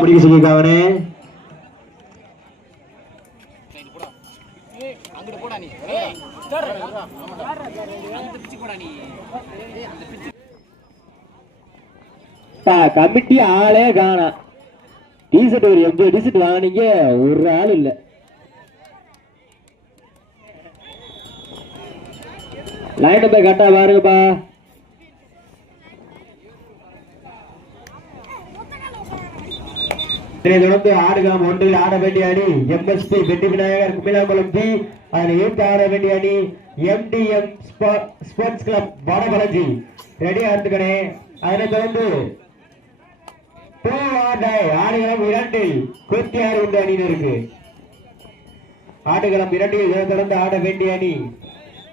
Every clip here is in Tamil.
முடிக்க சொல்லியிருக்காவனே. கமிட்டி ஆளே காணா. டிஷர்ட் ஒரு 80 டிஷர்ட் வாங்கினீங்க, ஒரு ஆள் இல்ல. லைன் போய் கட்டா பாருங்கப்பா. தொடர்ந்து ஆடுகளம் ஒன்றில் ஆட வேண்டிய அணி எம்எஸ்பி வெட்டி விநாயகர் குமிலாங்குளம் ஜி. அதில் ஏற்று ஆட வேண்டிய அணி எம்டிஎம் ஸ்போர்ட்ஸ் கிளப் வடபழஞ்சி. ரெடியா இருந்துக்கணே. அதனைத் தொடர்ந்து ஆடுகளம் 2 56 உண்டு அணியினருக்கு. ஆடுகளம் 2 தொடர்ந்து ஆட வேண்டிய அணி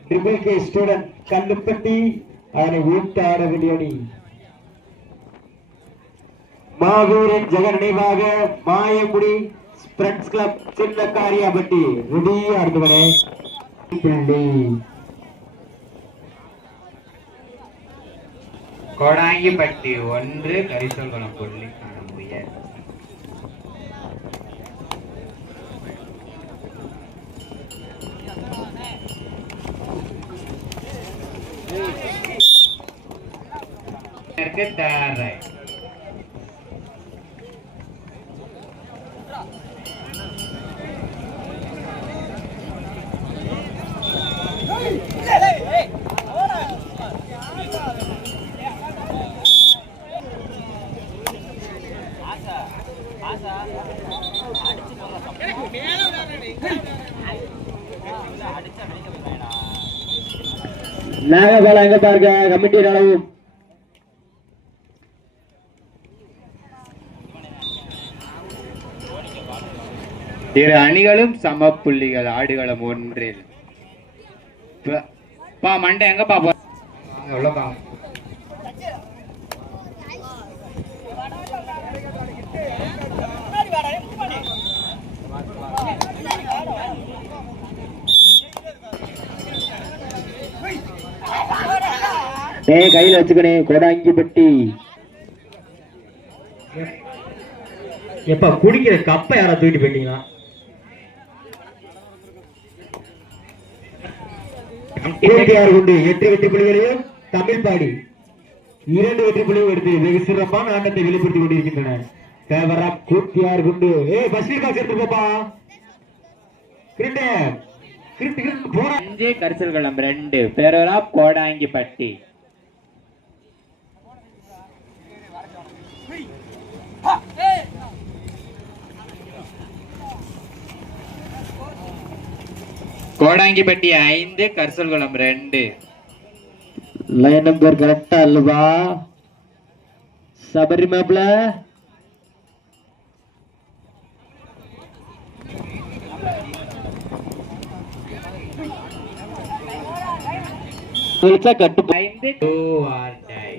ட்ரிபிள் கே ஸ்டூடெண்ட் கல்லுப்பட்டி. அதனை ஊட்டு ஆட வேண்டிய அணி மாவீரன் ஜெகன் நினைவாக மாயமுடி ஸ்பிரண்ட்ஸ் கிளப் சின்ன காரியாபட்டி. ரெடியா இருந்துக்கணே. கோடாங்கிப்பட்டி 1 கரிசல்குளம் புள்ளி காண முடியாது. நாகபால எங்க பாருங்க கமிட்டி அளவு. இரு அணிகளும் சம புள்ளிகள். ஆடுகளம் 1 மண்டை எங்க பாப்பா உள்ளப்பா. கையில வச்சுக்கணே. கோடாங்கிப்பட்டி எப்ப குடிக்கிற கப்ப யாரா தூக்கிட்டு போயிட்டீங்களா? உண்டு 8 வெற்றி புள்ளிகளையும் தமிழ் பாடி 2 வெற்றி புள்ளியும் எடுத்து வெகு சிறப்பான ஆட்டத்தை வெளிப்படுத்திக் கொண்டிருக்கின்றன. தேவராம் கூத்தியார் குண்டு. பஸ்வீர் காசு எடுத்து போப்பா. கரிசல்குளம் 2 பேரா கோடாங்கிப்பட்டி. கோடாங்கிப்பட்டி 5 கரிசல்குளம் 2. லைன் நம்பர் கரெக்டா இல்லவா சபரி மாப்ள? கட்டு 5 2 ஆர் டை.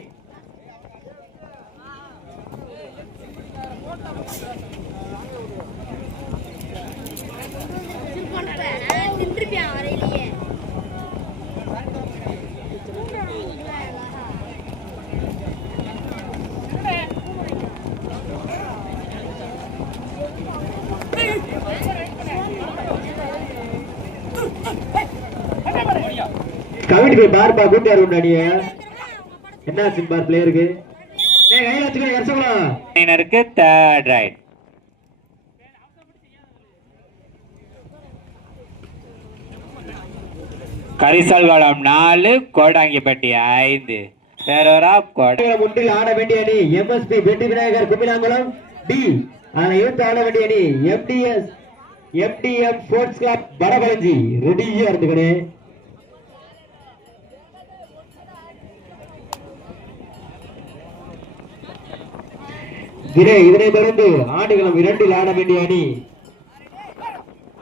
கவிடி போய் பாருப்பா. கூட்டியார் உண்டு அணிய என்ன ஆச்சு பார் பிளேயருக்கு. கையில வச்சுக்கோ. Karisalkulam third right. கரிசல்குளம் 4 கோடாங்கிப்பட்டி 5 பேரா ஒன்றில் ஆட வேண்டிய அணி எம்எஸ்பி வெட்டி விநாயகர் குமிலாங்குளம் டி. அதனை எடுத்து ஆட வேண்டிய அணி எம்டிஎம் ஸ்போர்ட்ஸ் கிளப் வடபழஞ்சி. ரெடியா இருந்துக்கணே. இதனை தொடர்ந்து ஆடுகளம் 2 ஆட வேண்டிய அணி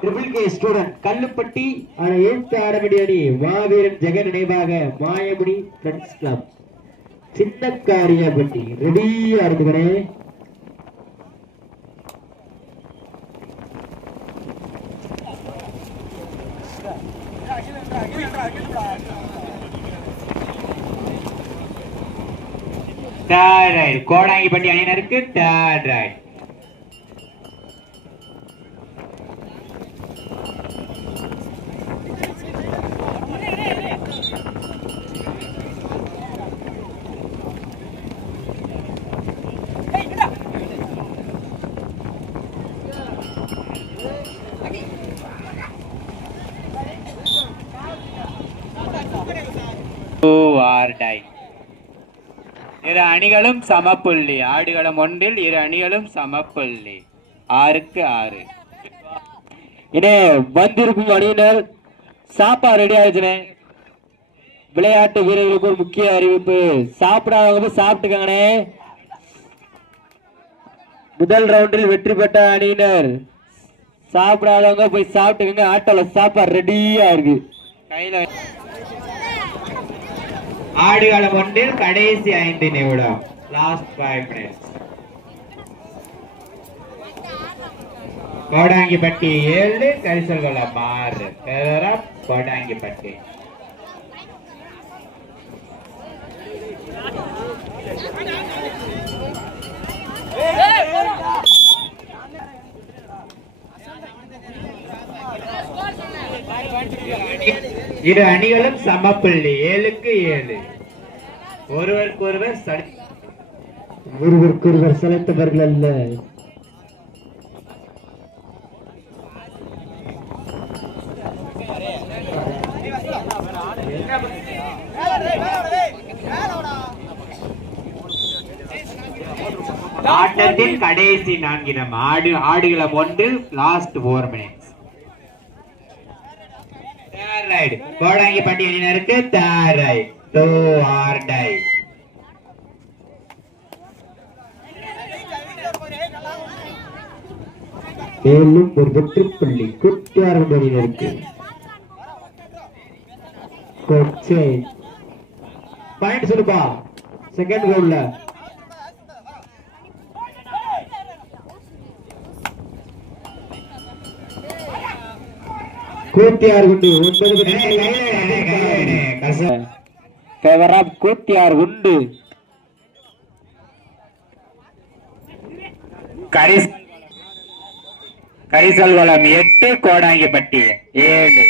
ட்ரிபிள் கே ஸ்டூடெண்ட் கல்லுப்பட்டி. அதை எடுத்து ஆட வேண்டிய அணி மாவீரன் ஜெகன் நினைவாக மாயமுடி ஃப்ரெண்ட்ஸ் கிளப் சின்ன காரியாபட்டி. ரெடியா இருந்துக்கணே. தேர்ட் ரைட் கோடாங்கிப்பட்டி அணியினருக்கு தேர்ட் ரைட். இரு அணிகளும் சமப்புள்ளி. ஆடுகளம் ஒன்றில் இரு அணிகளும் சமப்புள்ளி. 6-6. இனே வந்திருக்கும் அணியினர் சாப்பாடு ரெடி ஆயிடுச்சுனே. விளையாட்டு வீரர்களுக்கு ஒரு முக்கிய அறிவிப்பு, சாப்பிடாதவங்க சாப்பிட்டுக்கங்கண்ணே. முதல் ரவுண்டில் வெற்றி பெற்ற அணியினர் சாப்பிடாதவங்க போய் சாப்பிட்டுக்கங்க. ஆட்டோல சாப்பாடு ரெடியா இருக்கு. கையில ஆடுகளம் ஒன்றில் கடைசி 5 நிமிடம். Last 5 minutes. கோடாங்கிப்பட்டி 7, கரிசல்குளம் 6. கோடாங்கிப்பட்டி. இரு அணிகளும் சமப்புள்ளி. 7-7. ஒருவருக்கொருவர் சளைத்தவர்கள் அல்ல. ஆட்டத்தின் கடைசி 4 நிமிடம். ஆடுகளம் 1 last 4 minutes. Third right Kodangipatti அணியினருக்கு தேர்ட் ரைட். 2 or die. மேலும் ஒரு வெற்றி புள்ளி குட்டியார் அணியினருக்கு. பாயிண்ட் சொல்லுப்பா. செகண்ட் ரவுண்ட்ல கூத்தியார் குண்டு 9 கூத்தியார் குண்டு. கரிசல்குளம் 8, கோடாங்கிப்பட்டி 7.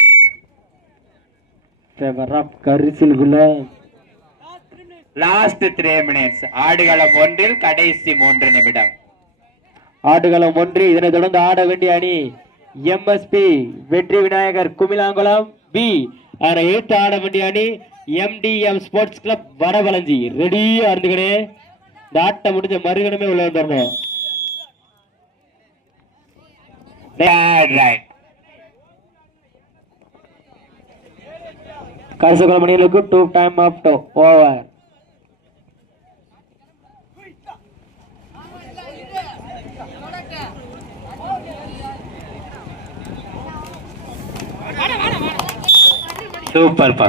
Karisalkulam last 3 minutes. ஆடுகளம் ஒன்றில் கடைசி 3 நிமிடம். ஆடுகளம் 1. இதனைத் தொடர்ந்து ஆட வேண்டிய அணி எம்எஸ்பி வெற்றி விநாயகர் குமிலாங்குளம் பி. அதனை ஏற்று ஆட வேண்டிய அணி எம்டிஎம் ஸ்போர்ட்ஸ் கிளப் வடபழஞ்சி. ரெடியா இருந்துக்கணே. இந்த ஆட்டம் முடிஞ்ச மறுகணமே உள்ள வந்துடணும். கரிசல்குளம் மணிகளுக்கு 2 time out ஓவர். சூப்பர்ப்பா.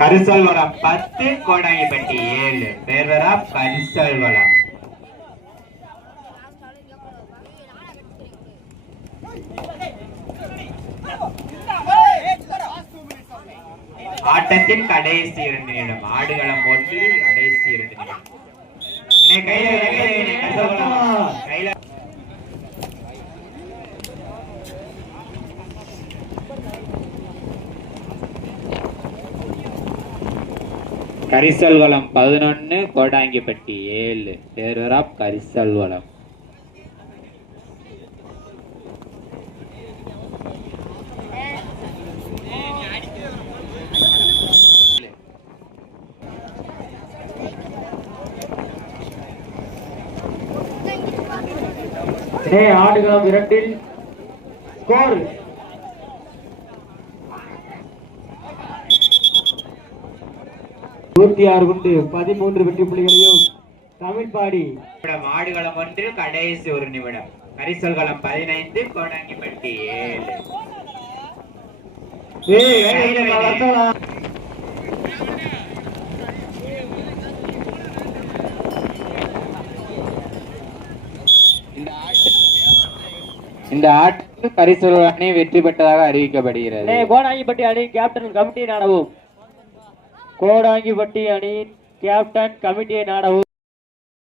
கரிசல்குளம் 10, கோடாங்கிப்பட்டி 7. Favour of Karisalkulam. ஆட்டத்தின் கடைசி 2 நிமிடம். ஆடுகளம் 1 கடைசி 2 நிமிடம். கையில கரிசல்குளம் 11, கோடாங்கிப்பட்டி 7. Favour of Karisalkulam. ஆடுகளம் 2 ஸ்கோர் குண்டு 13 வெற்றி புள்ளிகளையும் தமிழ்பாடி. ஆடுகளம் 1 கடைசி 1 நிமிடம். கரிசல்குளம் 15, கோடாங்கிப்பட்டி 7. இந்த ஆட்டத்தில் கரிசல்குளம் அணி வெற்றி பெற்றதாக அறிவிக்கப்படுகிறது. கோடாங்கிப்பட்டி அணி கேப்டன் கமிட்டி நாடவும். கோடாங்கிப்பட்டி அணியின் கேப்டன் கமிட்டியை நாடவும்.